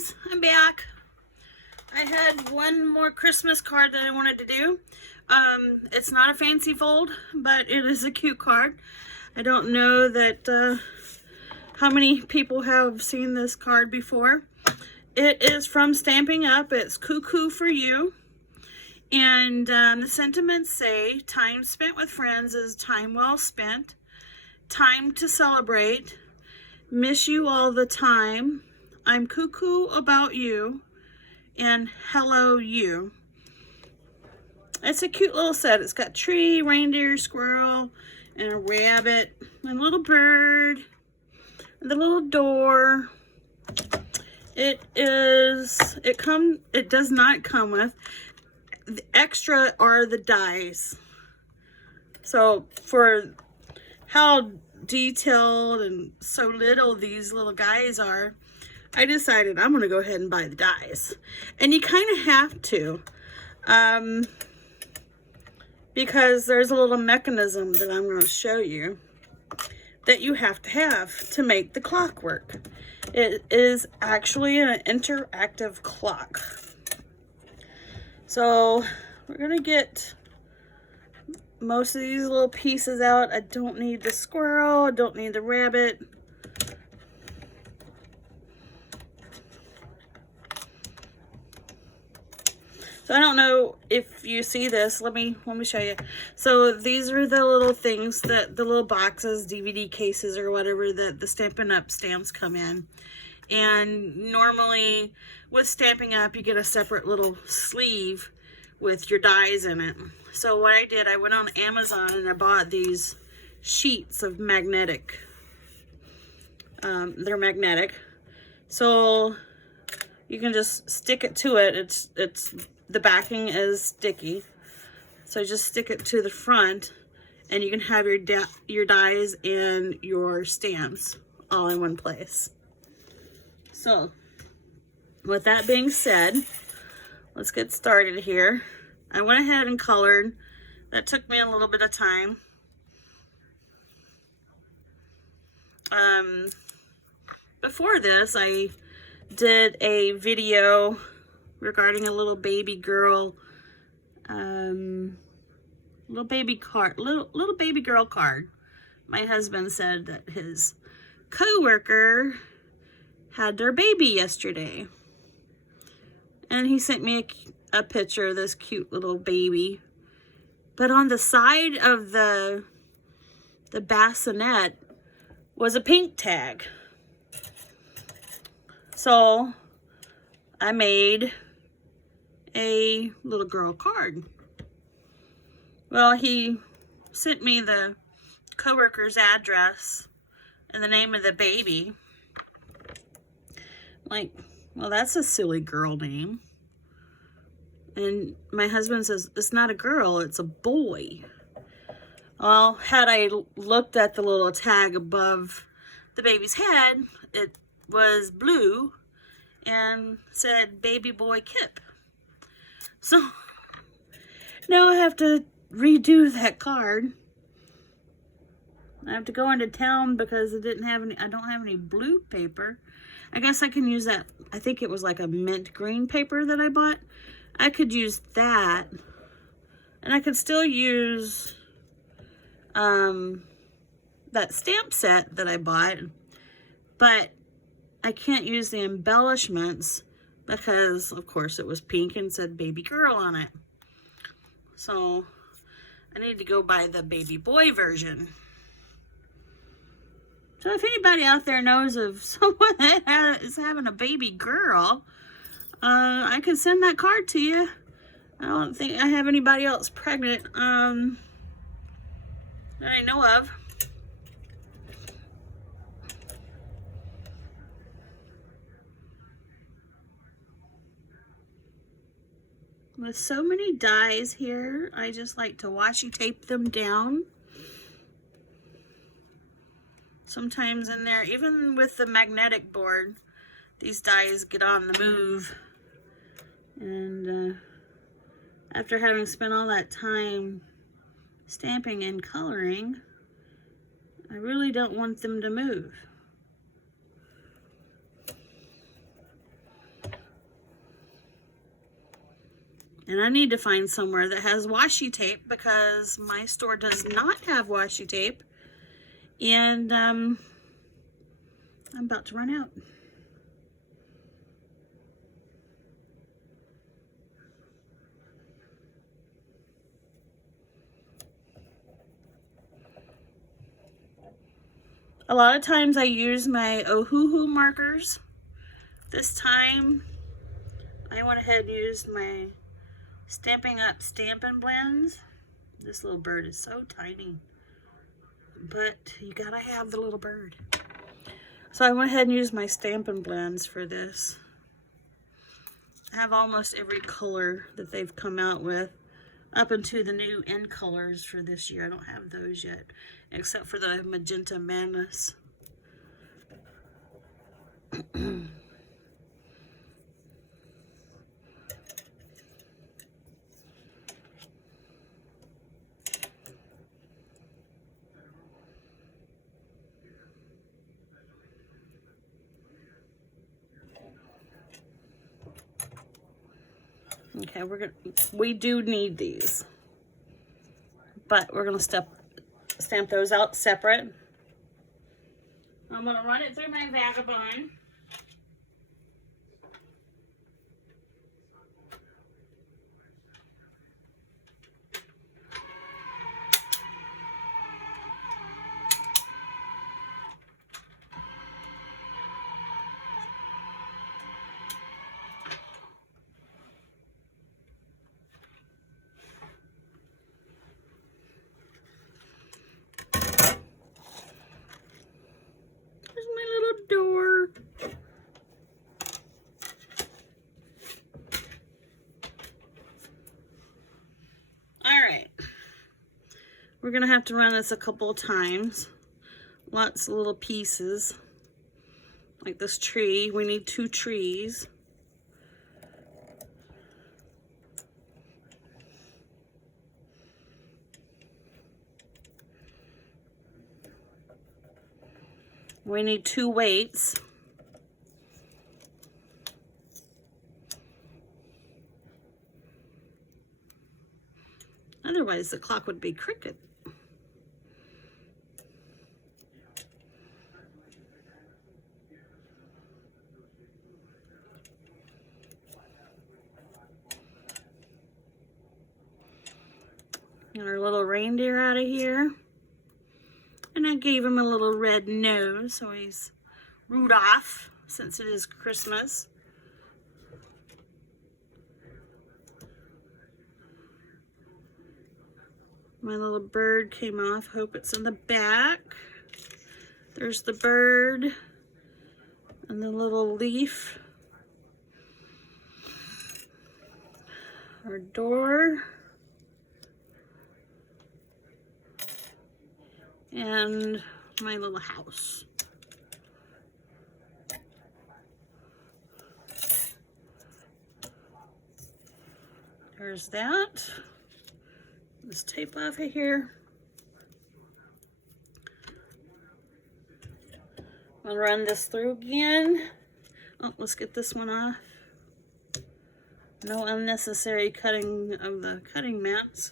guys, I'm back. I had one more Christmas card that I wanted to do. It's not a fancy fold, but it is a cute card. I don't know that how many people have seen this card before. It is from Stampin' Up. It's Cuckoo for You. And the sentiments say, time spent with friends is time well spent. Time to celebrate. Miss you all the time. I'm cuckoo about you. And hello you. It's a cute little set. It's got tree, reindeer, squirrel, and a rabbit, and a little bird, and the little door. It does not come with. The extra are the dies. So for how detailed and so little these little guys are, I decided I'm going to go ahead and buy the dies. And you kind of have to. Because there's a little mechanism that I'm going to show you that you have to make the clock work. It is actually an interactive clock. So we're going to get most of these little pieces out. I don't need the squirrel. I don't need the rabbit. So I don't know if you see this. Let me show you. So these are the little things that the little boxes, DVD cases or whatever that the Stampin' Up stamps come in. And normally with Stampin' Up you get a separate little sleeve with your dies in it. So what I did, I went on Amazon and I bought these sheets of magnetic. They're magnetic. So you can just stick it to it. It's the backing is sticky, so just stick it to the front, and you can have your dies and your stamps all in one place. So, with that being said, let's get started here. I went ahead and colored. That took me a little bit of time. Before this, I did a video regarding a little baby girl, little baby girl card. My husband said that his co-worker had their baby yesterday, and he sent me a picture of this cute little baby. But on the side of the bassinet was a pink tag. So I made a little girl card. Well, he sent me the coworker's address and the name of the baby. Like, well, that's a silly girl name. And my husband says, it's not a girl, it's a boy. Well, had I looked at the little tag above the baby's head, it was blue and said baby boy Kip. So now I have to redo that card. I have to go into town because I don't have any blue paper. I guess I can use that. I think it was like a mint green paper that I bought. I could use that, and I could still use that stamp set that I bought, but I can't use the embellishments because, of course, it was pink and said baby girl on it. So I need to go buy the baby boy version. So if anybody out there knows of someone that is having a baby girl, I can send that card to you. I don't think I have anybody else pregnant that I know of. With so many dies here, I just like to washi tape them down. Sometimes in there, even with the magnetic board, these dies get on the move. And after having spent all that time stamping and coloring, I really don't want them to move. And I need to find somewhere that has washi tape because my store does not have washi tape. And I'm about to run out. A lot of times I use my Ohuhu markers. This time I went ahead and used my Stampin' Up! Stampin' Blends. This little bird is so tiny, but you gotta have the little bird. So I went ahead and used my Stampin' Blends for this. I have almost every color that they've come out with, up into the new end colors for this year. I don't have those yet, except for the Magenta Madness. Okay, we do need these, but we're gonna stamp those out separate. I'm gonna run it through my Vagabond. Door. All right, we're gonna have to run this a couple of times. Lots of little pieces, like this tree. We need 2 trees. We need 2 weights. Otherwise, the clock would be crooked. Get our little reindeer out of here. And I gave him a little red nose, so he's Rudolph, since it is Christmas. My little bird came off. Hope it's in the back. There's the bird and the little leaf. Our door. And my little house. There's that. This tape off of here. I'll run this through again. Oh, let's get this one off. No unnecessary cutting of the cutting mats.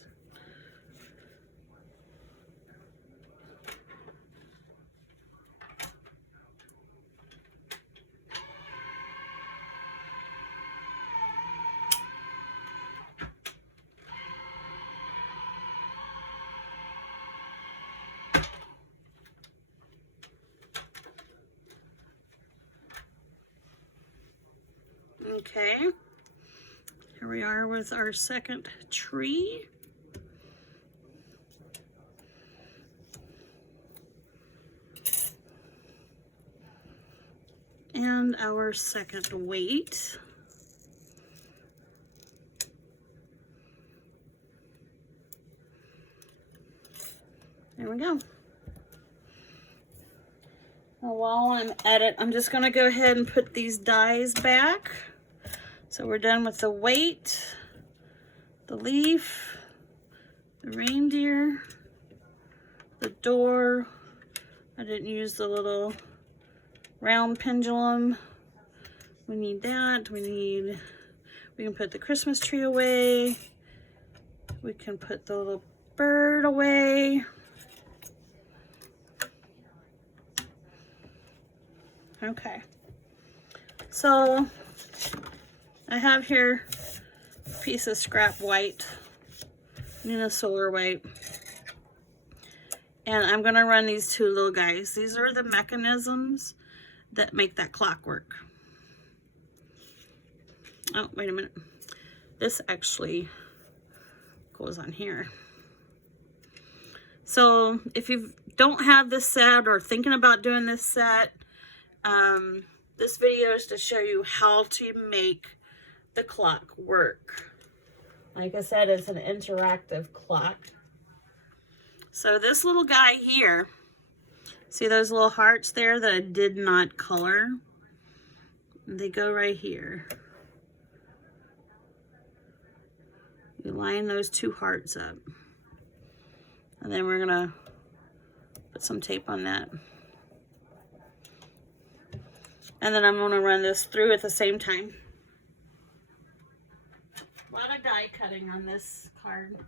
Okay, here we are with our second tree. And our second weight. There we go. Now, while I'm at it, I'm just going to go ahead and put these dies back. So we're done with the weight, the leaf, the reindeer, the door. I didn't use the little round pendulum. We need that. We can put the Christmas tree away. We can put the little bird away. Okay. So I have here a piece of scrap white, solar white. And I'm gonna run these two little guys. These are the mechanisms that make that clock work. Oh, wait a minute. This actually goes on here. So if you don't have this set or thinking about doing this set, this video is to show you how to make the clock work. Like I said, it's an interactive clock. So this little guy here, see those little hearts there that I did not color? They go right here. You line those two hearts up. And then we're gonna put some tape on that. And then I'm gonna run this through at the same time. A lot of die cutting on this card.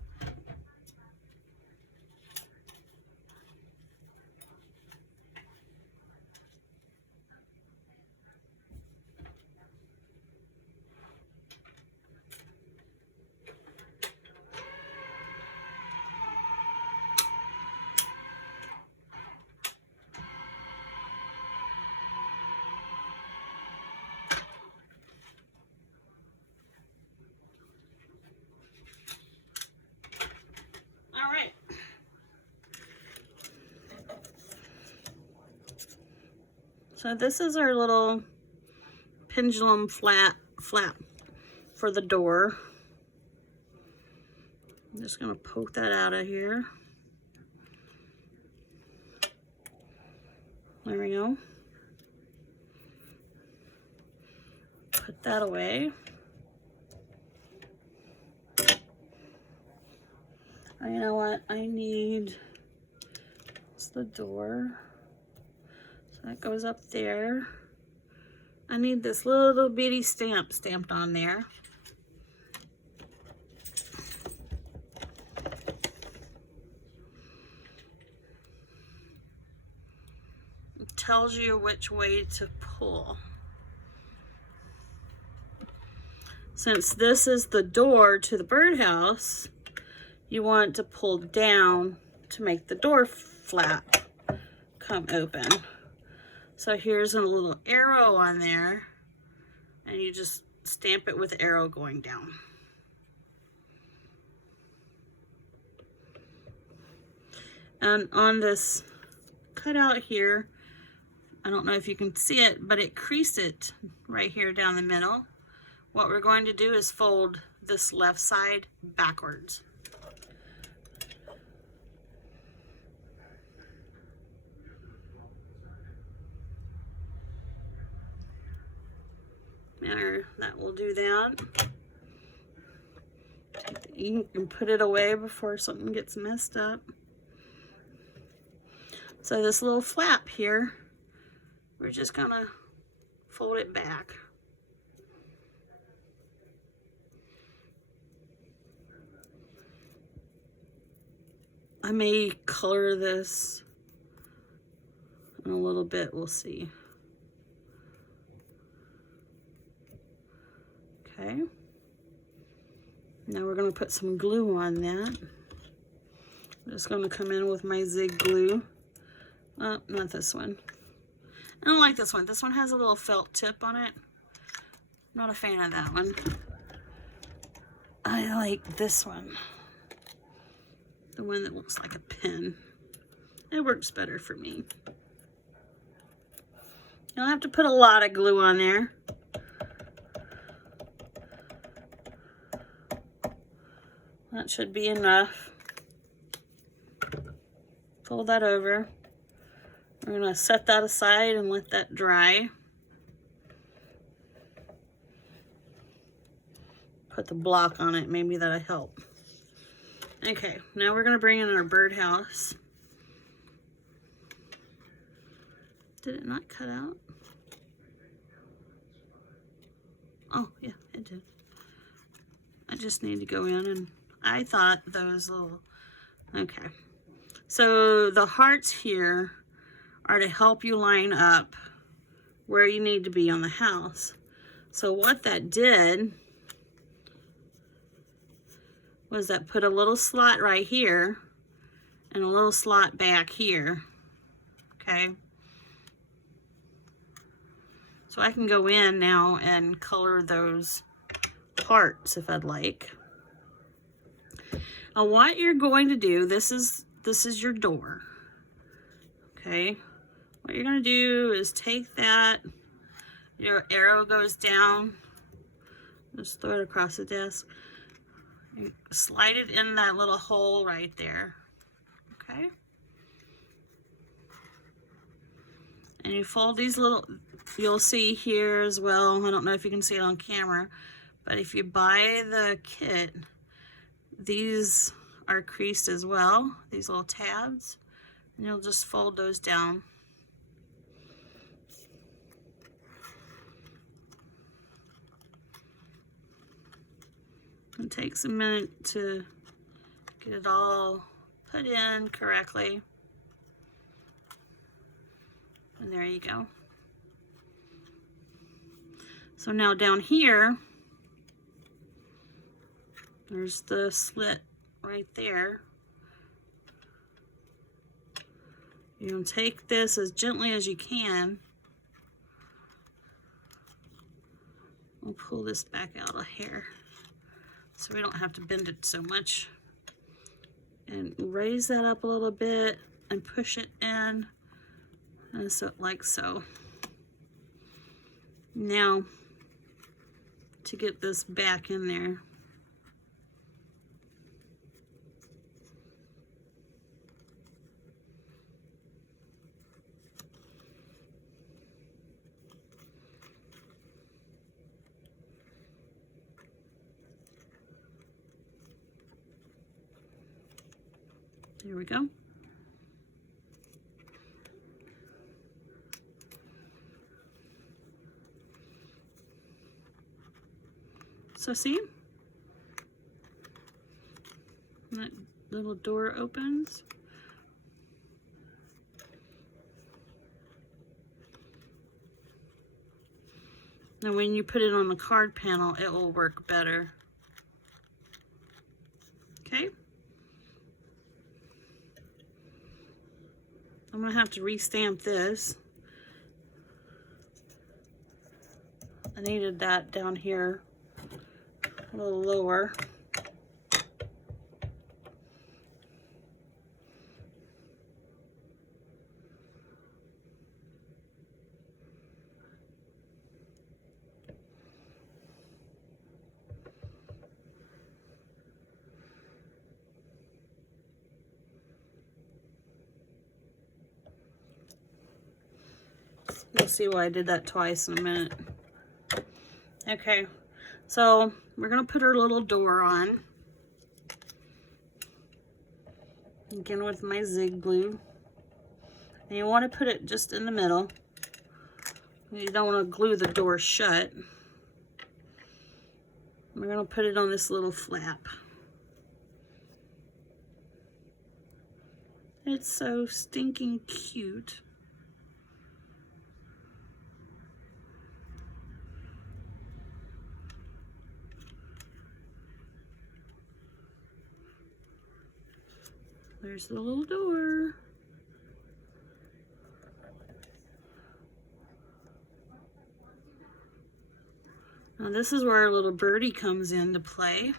So this is our little pendulum flap for the door. I'm just gonna poke that out of here. There we go. Put that away. Oh, you know what? I need, it's the door. So that goes up there. I need this little bitty stamp stamped on there. It tells you which way to pull. Since this is the door to the birdhouse, you want to pull down to make the door flap come open. So here's a little arrow on there, and you just stamp it with the arrow going down. And on this cutout here, I don't know if you can see it, but it creased it right here down the middle. What we're going to do is fold this left side backwards. There, that will do that. Take the ink and put it away before something gets messed up. So this little flap here, we're just gonna fold it back. I may color this in a little bit, we'll see. Okay. Now we're going to put some glue on that. I'm just going to come in with my zig glue. Oh, not this one. I don't like this one. This one has a little felt tip on it. Not a fan of that one. I like this one. The one that looks like a pin. It works better for me. You don't have to put a lot of glue on there. That should be enough. Fold that over. We're going to set that aside and let that dry. Put the block on it, maybe that'll help. Okay, now we're going to bring in our birdhouse. Did it not cut out? Oh, yeah, it did. just need to go in, and I thought those little, okay. So the hearts here are to help you line up where you need to be on the house. So what that did was that put a little slot right here and a little slot back here, okay? So I can go in now and color those parts if I'd like. Now what you're going to do, this is your door, okay? What you're gonna do is take that, your arrow goes down, just throw it across the desk, and slide it in that little hole right there, okay? And you fold these little, you'll see here as well, I don't know if you can see it on camera, but if you buy the kit, these are creased as well, these little tabs, and you'll just fold those down. It takes a minute to get it all put in correctly. And there you go. So now down here, there's the slit right there. You're going to take this as gently as you can. We'll pull this back out a hair so we don't have to bend it so much. And raise that up a little bit and push it in, and so like so. Now, to get this back in there, there we go. So see, that little door opens. Now when you put it on the card panel, it will work better. Okay. I'm gonna have to restamp this. I needed that down here a little lower. You'll see why I did that twice in a minute. Okay, so we're gonna put our little door on. Again with my zig glue. And you want to put it just in the middle. You don't want to glue the door shut. We're gonna put it on this little flap. It's so stinking cute. There's the little door. Now this is where our little birdie comes into play.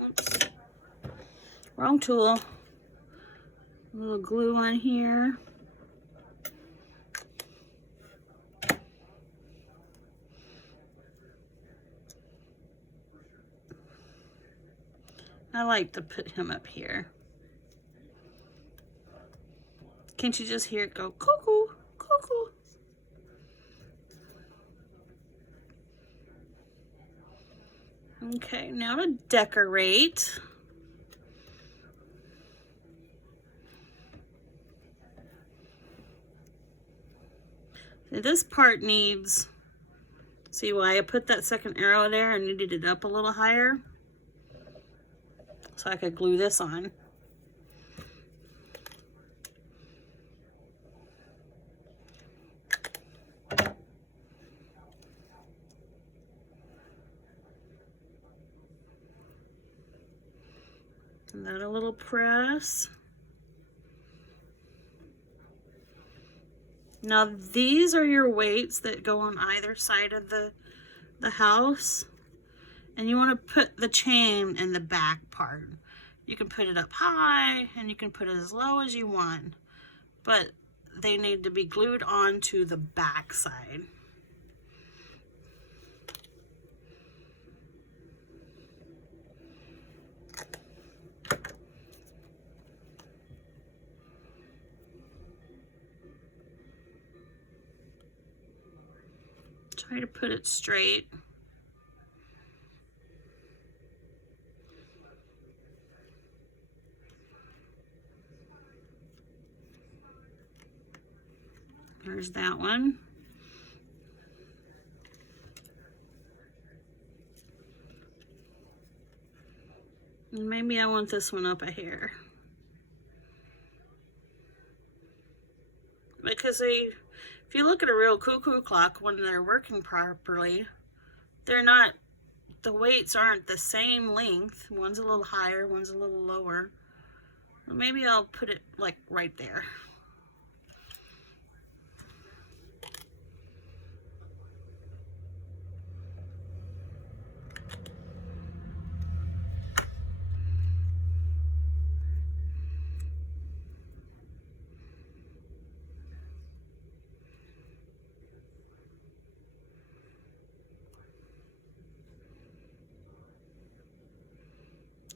Oops. Wrong tool. A little glue on here. I like to put him up here. Can't you just hear it go, cuckoo, cuckoo? Okay, now to decorate. This part needs See why I put that second arrow there and needed it up a little higher? So I could glue this on. And then a little press. Now these are your weights that go on either side of the house. And you want to put the chain in the back part. You can put it up high and you can put it as low as you want. But they need to be glued onto the back side. Try to put it straight. There's that one. And maybe I want this one up a hair. Because if you look at a real cuckoo clock when they're working properly, they're not, the weights aren't the same length. One's a little higher, one's a little lower. Maybe I'll put it like right there.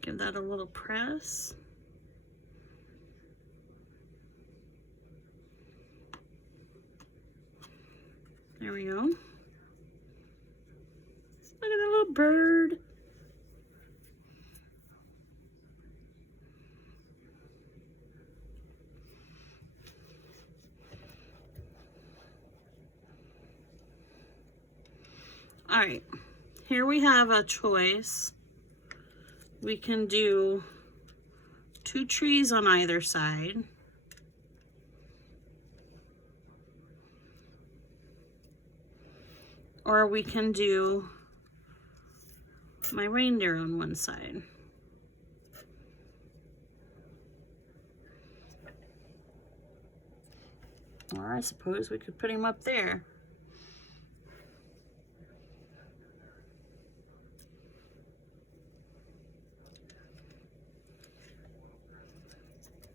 Give that a little press. There we go. Look at that little bird. All right, here we have a choice. We can do 2 trees on either side. Or we can do my reindeer on one side. Or I suppose we could put him up there.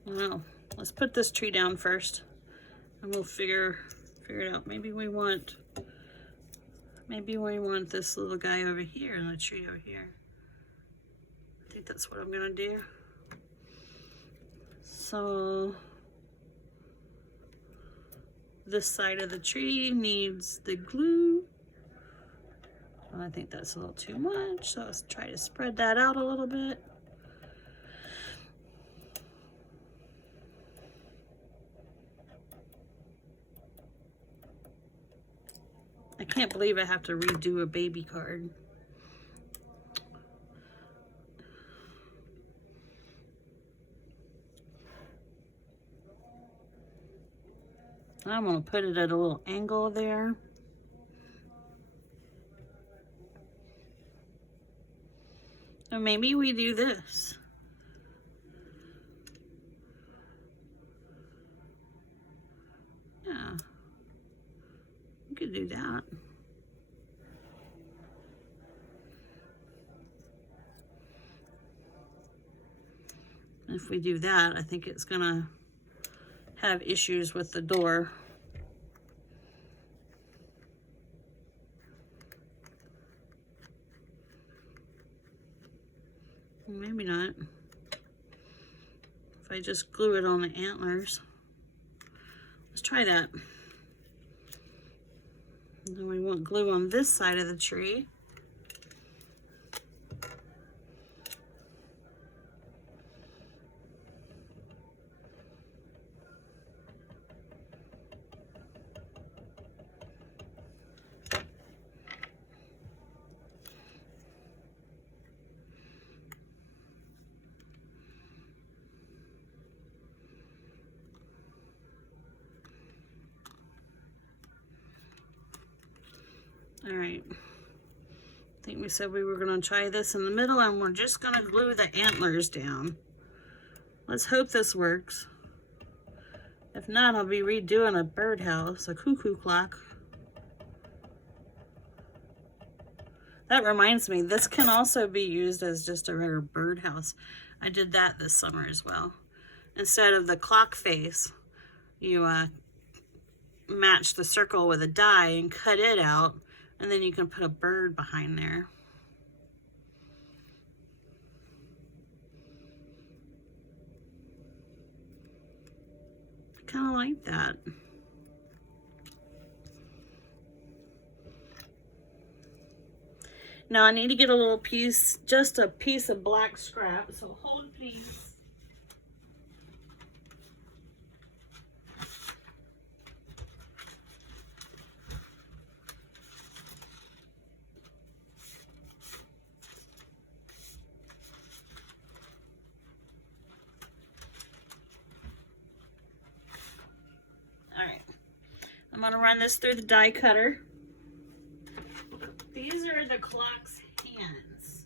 Well, let's put this tree down first, and we'll figure it out. Maybe we want this little guy over here and the tree over here. I think that's what I'm gonna do. So this side of the tree needs the glue. I think that's a little too much, so let's try to spread that out a little bit. I can't believe I have to redo a baby card. I'm going to put it at a little angle there. And maybe we do this. Yeah. We could do that. If we do that, I think it's gonna have issues with the door. Maybe not. If I just glue it on the antlers. Let's try that. And then we want glue on this side of the tree. All right. I think we said we were going to try this in the middle, and we're just going to glue the antlers down. Let's hope this works. If not, I'll be redoing a birdhouse, a cuckoo clock. That reminds me, this can also be used as just a regular birdhouse. I did that this summer as well. Instead of the clock face, you match the circle with a die and cut it out, and then you can put a bird behind there. I kind of like that. Now I need to get a little piece, just a piece of black scrap, so hold please. Alright, I'm going to run this through the die cutter. These are the clock's hands.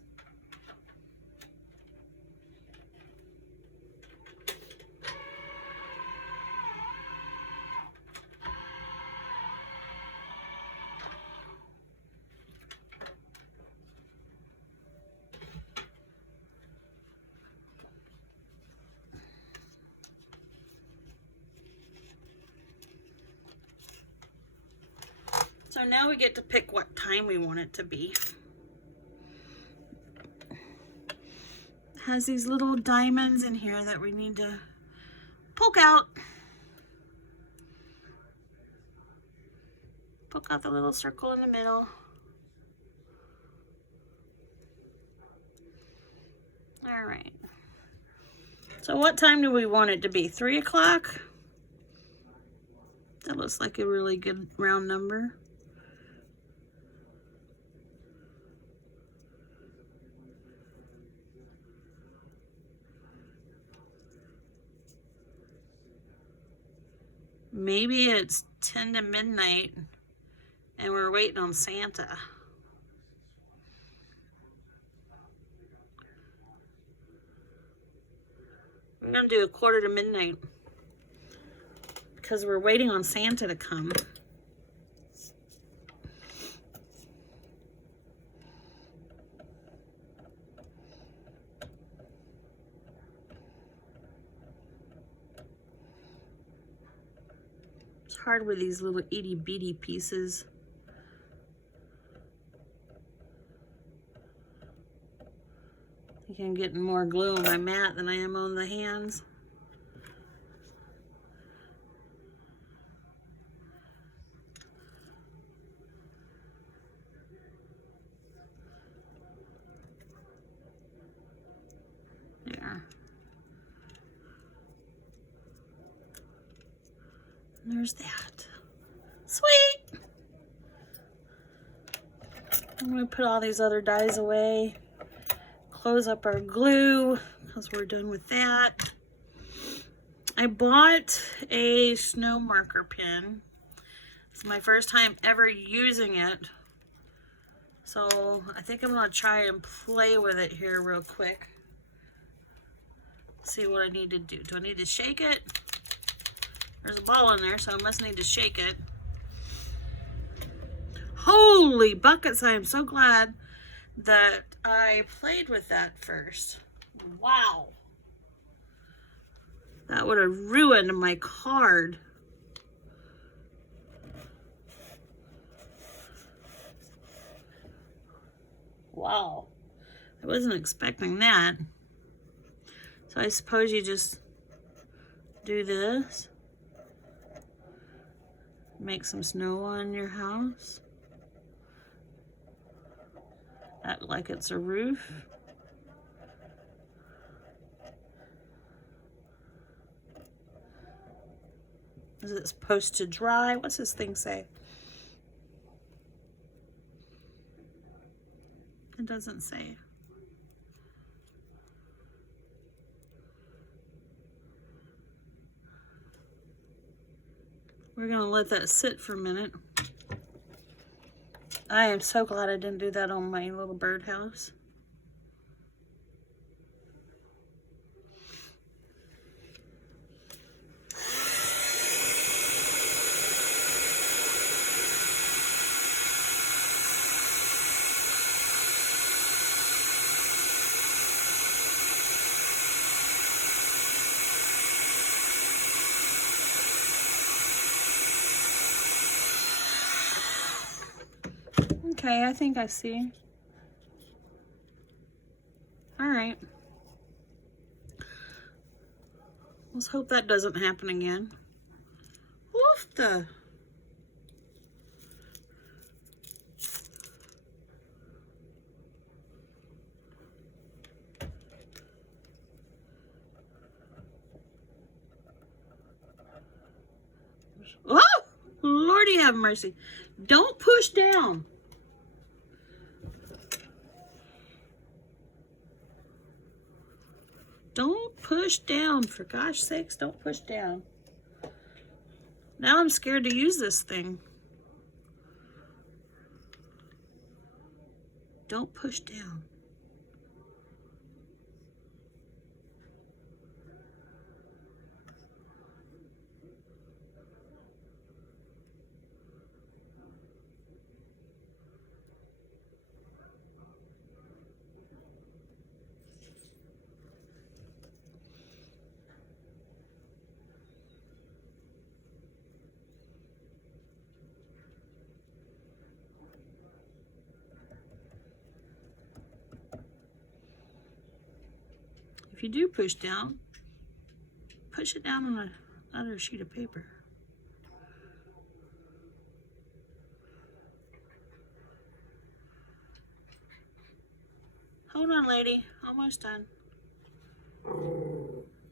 So now we get to pick what time we want it to be. It has these little diamonds in here that we need to poke out. Poke out the little circle in the middle. All right. So what time do we want it to be? 3 o'clock? That looks like a really good round number. Maybe it's 10 to midnight and we're waiting on Santa. We're gonna do 1/4 to midnight because we're waiting on Santa to come. It's hard with these little itty bitty pieces. I think I'm getting more glue on my mat than I am on the hands. There. There's that. Sweet! I'm going to put all these other dies away. Close up our glue because we're done with that. I bought a snow marker pen. It's my first time ever using it. So I think I'm going to try and play with it here real quick. See what I need to do. Do I need to shake it? There's a ball in there, so I must need to shake it. Holy buckets, I am so glad that I played with that first. Wow. That would have ruined my card. Wow. I wasn't expecting that. So I suppose you just do this. Make some snow on your house. Act like it's a roof. Is it supposed to dry? What's this thing say? It doesn't say. We're gonna let that sit for a minute. I am so glad I didn't do that on my little birdhouse. Okay, I think I see. All right. Let's hope that doesn't happen again. Woof the. Oh, Lordy have mercy. Don't push down. Don't push down. For gosh sakes, don't push down. Now I'm scared to use this thing. Don't push down. If you do push down, push it down on another sheet of paper. Hold on, lady. Almost done.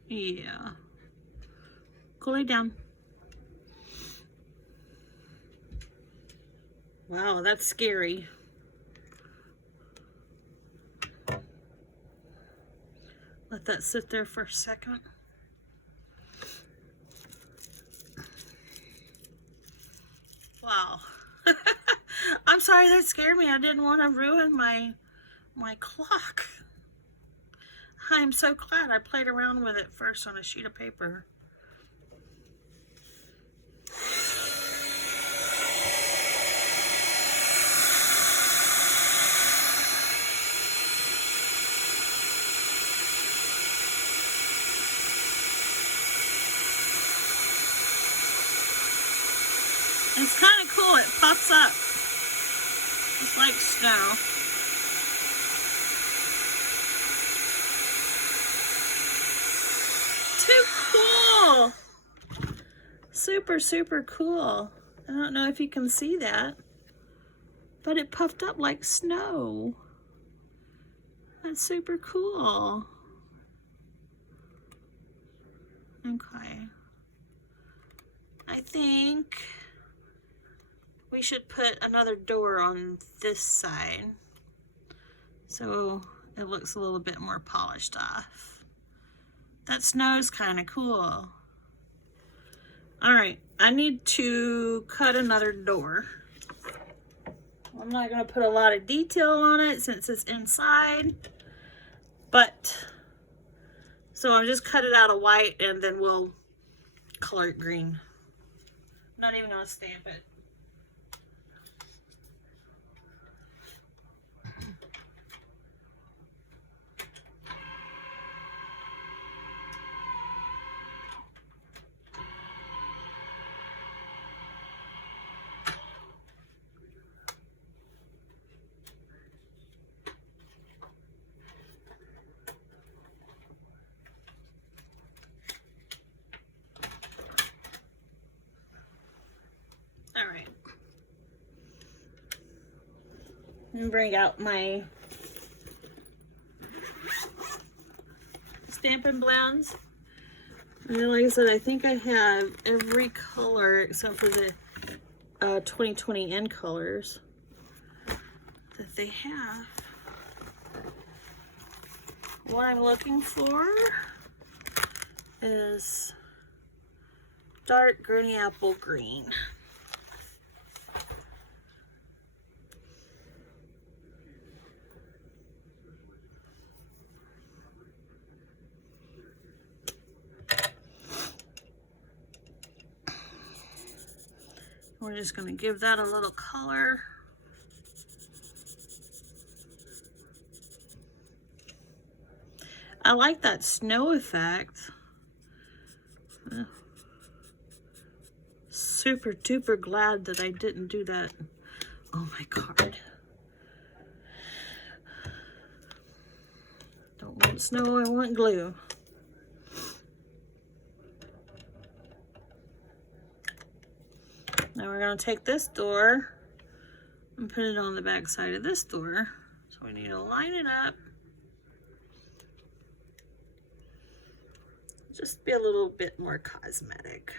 Yeah. Go lay down. Wow, that's scary. Let that sit there for a second. Wow. I'm sorry that scared me. I didn't want to ruin my clock. I'm so glad I played around with it first on a sheet of paper. It's kind of cool. It pops up. It's like snow. Too cool. Super, super cool. I don't know if you can see that, but it puffed up like snow. That's super cool. Okay. I think we should put another door on this side so it looks a little bit more polished off. That snow's kind of cool. All right, I need to cut another door. I'm not gonna put a lot of detail on it since it's inside, but so I'll just cut it out of white and then we'll color it green. I'm not even gonna stamp it. All right. And bring out my Stampin' Blends. And like I said, I think I have every color except for the 2020 end colors that they have. What I'm looking for is dark Granny Apple Green. We're just going to give that a little color. I like that snow effect. Super duper glad that I didn't do that on my card. Don't want snow, I want glue. Now we're going to take this door and put it on the back side of this door. So we need to line it up. Just be a little bit more cosmetic.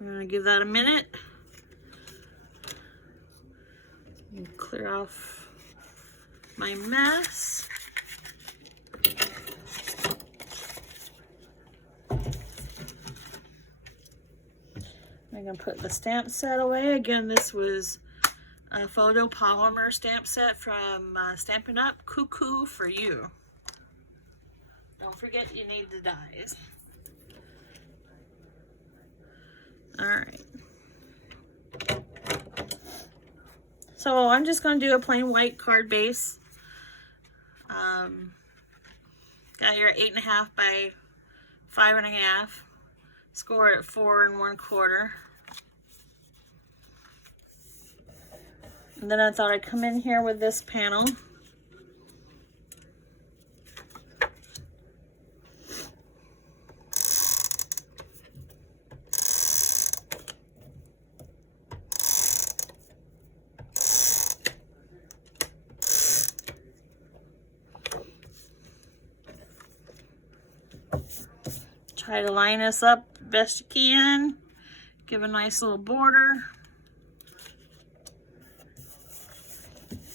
I'm going to give that a minute. And clear off my mess. I'm going to put the stamp set away. Again, this was a photo polymer stamp set from Stampin' Up! Cuckoo for you. Don't forget you need the dies. Alright. So I'm just going to do a plain white card base. Got your 8.5 by 5.5. Score at 4 1/4. And then I thought I'd come in here with this panel. Try to line this up best you can. Give a nice little border.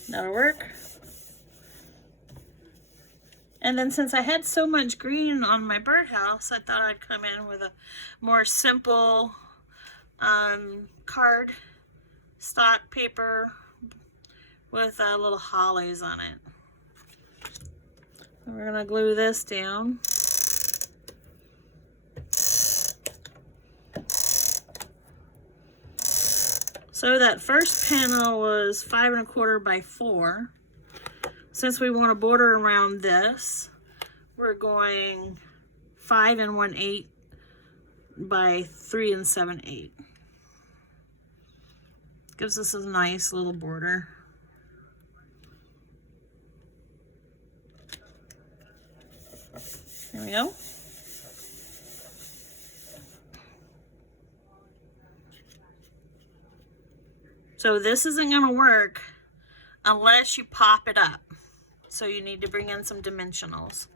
That'll work. And then since I had so much green on my birdhouse, I thought I'd come in with a more simple card stock paper with little hollies on it. And we're gonna glue this down. So that first panel was 5 1/4 by 4. Since we want to border around this, we're going 5 1/8 by 3 7/8. Gives us a nice little border. There we go. So this isn't going to work unless you pop it up. So you need to bring in some dimensionals.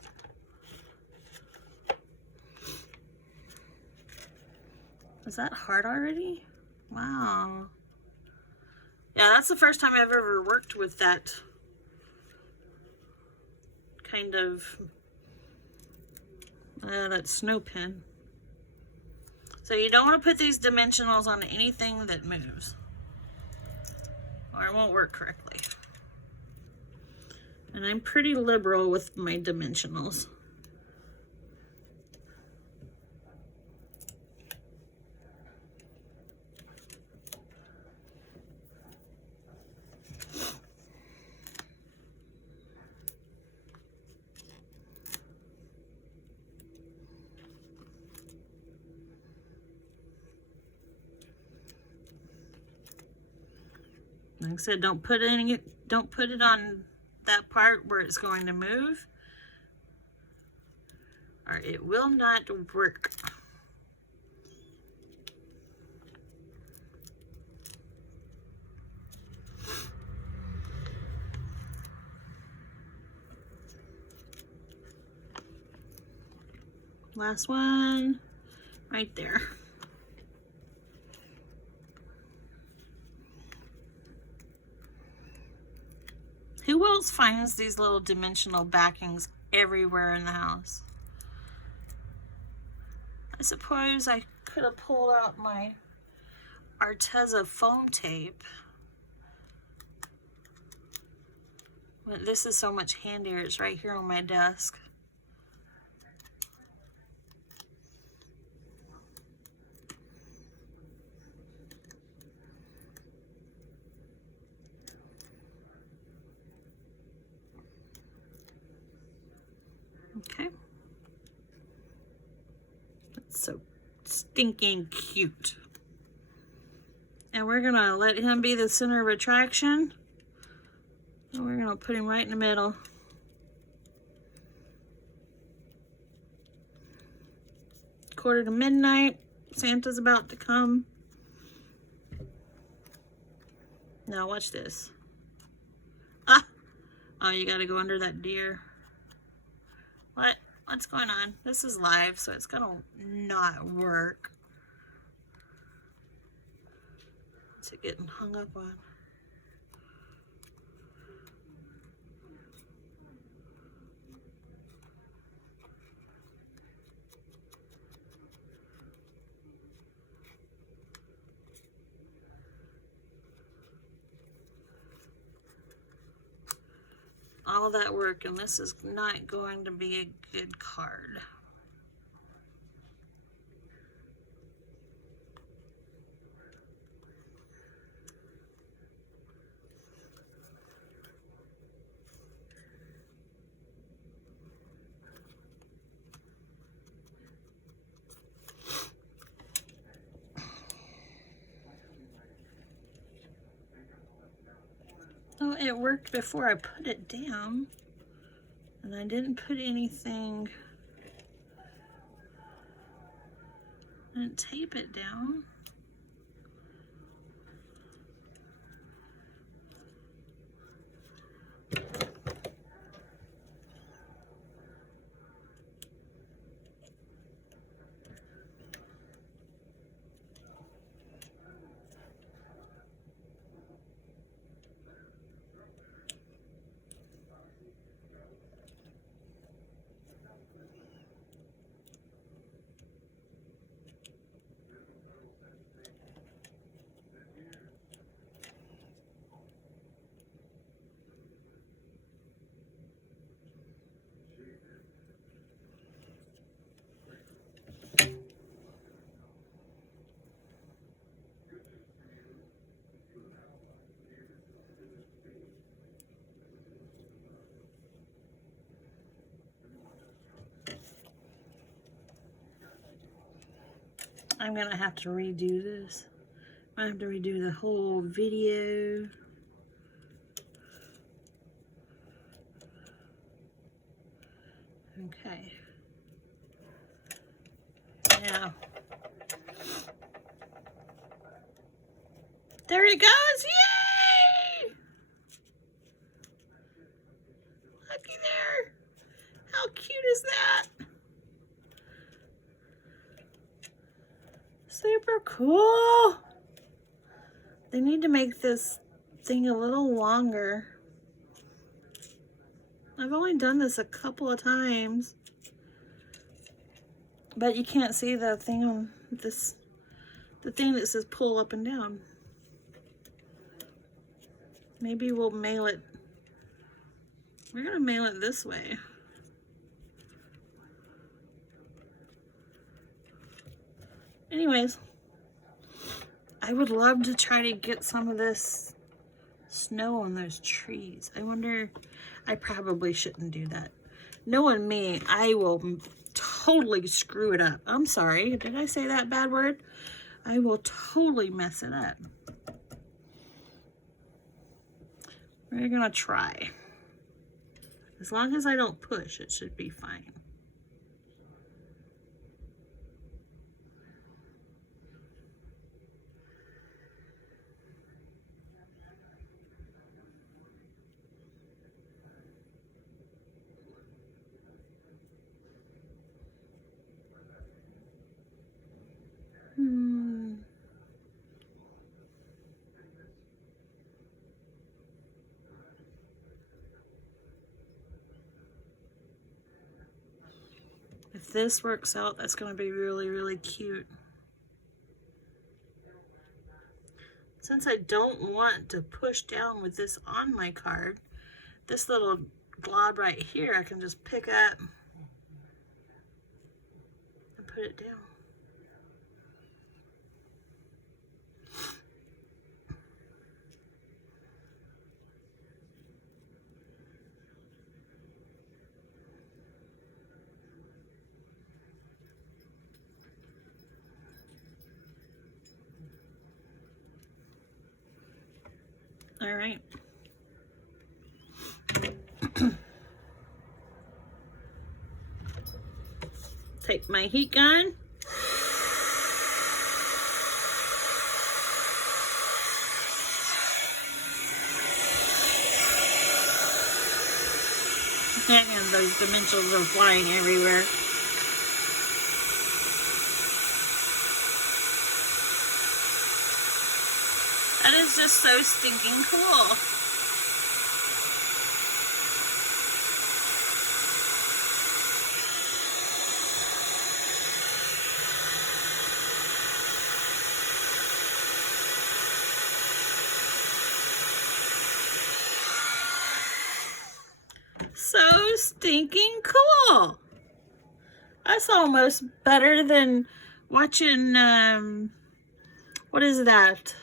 Is that hard already? Wow. Yeah, that's the first time I've ever worked with that kind of, that snow pin. So you don't want to put these dimensionals on anything that moves, or it won't work correctly. And I'm pretty liberal with my dimensionals. Like I said, don't put it on that part where it's going to move, or it will not work. Last one, right there. Who else finds these little dimensional backings everywhere in the house? I suppose I could have pulled out my Arteza foam tape. But this is so much handier. It's right here on my desk. so stinking cute. And we're gonna let him be the center of attraction. And we're gonna put him right in the middle. Quarter to midnight. Santa's about to come. Now watch this. Ah! Oh, you gotta go under that deer. What? What's going on? This is live, so it's gonna not work. What's it getting hung up on? All that work, and this is not going to be a good card. Oh, it worked before I put it down, and I didn't put anything, I didn't tape it down. I'm gonna have to redo this. I have to redo the whole video. Okay. Now, there he goes! Yay! Looky there! How cute is that? Super cool! They need to make this thing a little longer. I've only done this a couple of times. But you can't see the thing on this, the thing that says pull up and down. Maybe we'll mail it. We're gonna mail it this way. Anyways, I would love to try to get some of this snow on those trees. I wonder, I probably shouldn't do that. Knowing me, I will totally screw it up. I'm sorry, did I say that bad word? I will totally mess it up. We're gonna try. As long as I don't push, it should be fine. If this works out, that's going to be really, really cute. Since I don't want to push down with this on my card, this little glob right here, I can just pick up and put it down. All right. Take my heat gun. And those dimensions are flying everywhere. That is just so stinking cool. So stinking cool. That's almost better than watching, what is that?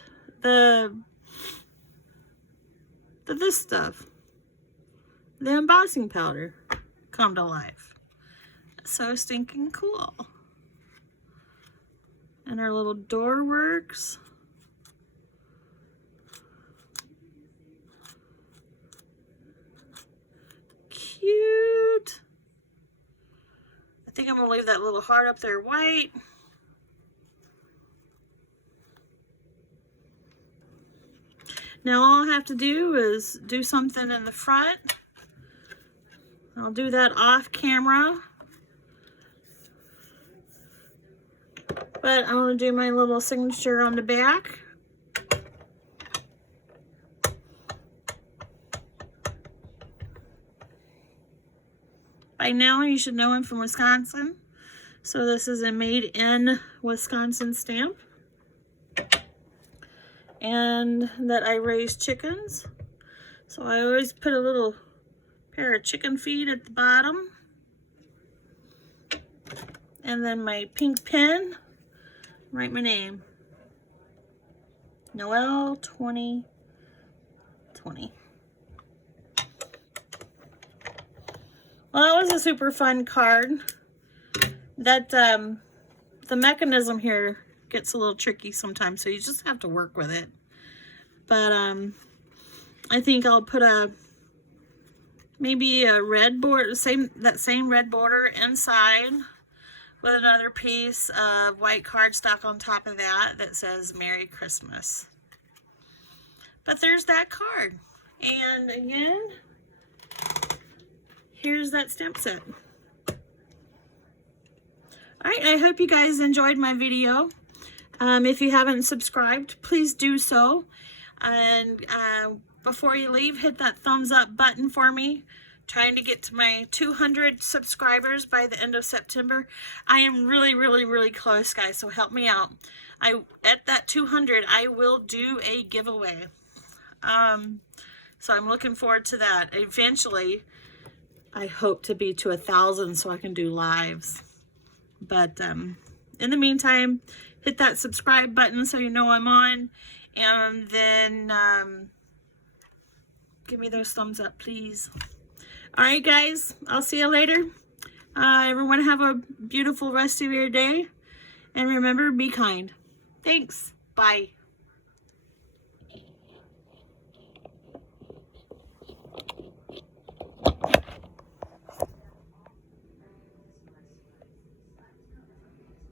This stuff. The embossing powder come to life. So stinking cool. And our little door works. Cute. I think I'm gonna leave that little heart up there white. Now all I have to do is do something in the front. I'll do that off camera. But I'm gonna do my little signature on the back. By now you should know I'm from Wisconsin. So this is a made in Wisconsin stamp. And that I raise chickens. So I always put a little pair of chicken feet at the bottom. And then my pink pen, write my name. Noel 2020. Well, that was a super fun card. That the mechanism here gets a little tricky sometimes, so you just have to work with it. But I think I'll put maybe a red border, that same red border inside with another piece of white cardstock on top of that that says Merry Christmas. But there's that card. And again, here's that stamp set. Alright, I hope you guys enjoyed my video. If you haven't subscribed, please do so. And before you leave, hit that thumbs up button for me. Trying to get to my 200 subscribers by the end of September. I am really, really, really close, guys, so help me out. At that 200, I will do a giveaway. So I'm looking forward to that. Eventually, I hope to be to 1,000 so I can do lives. But in the meantime, hit that subscribe button so you know I'm on. And then give me those thumbs up, please. Alright, guys. I'll see you later. Everyone have a beautiful rest of your day. And remember, be kind. Thanks. Bye.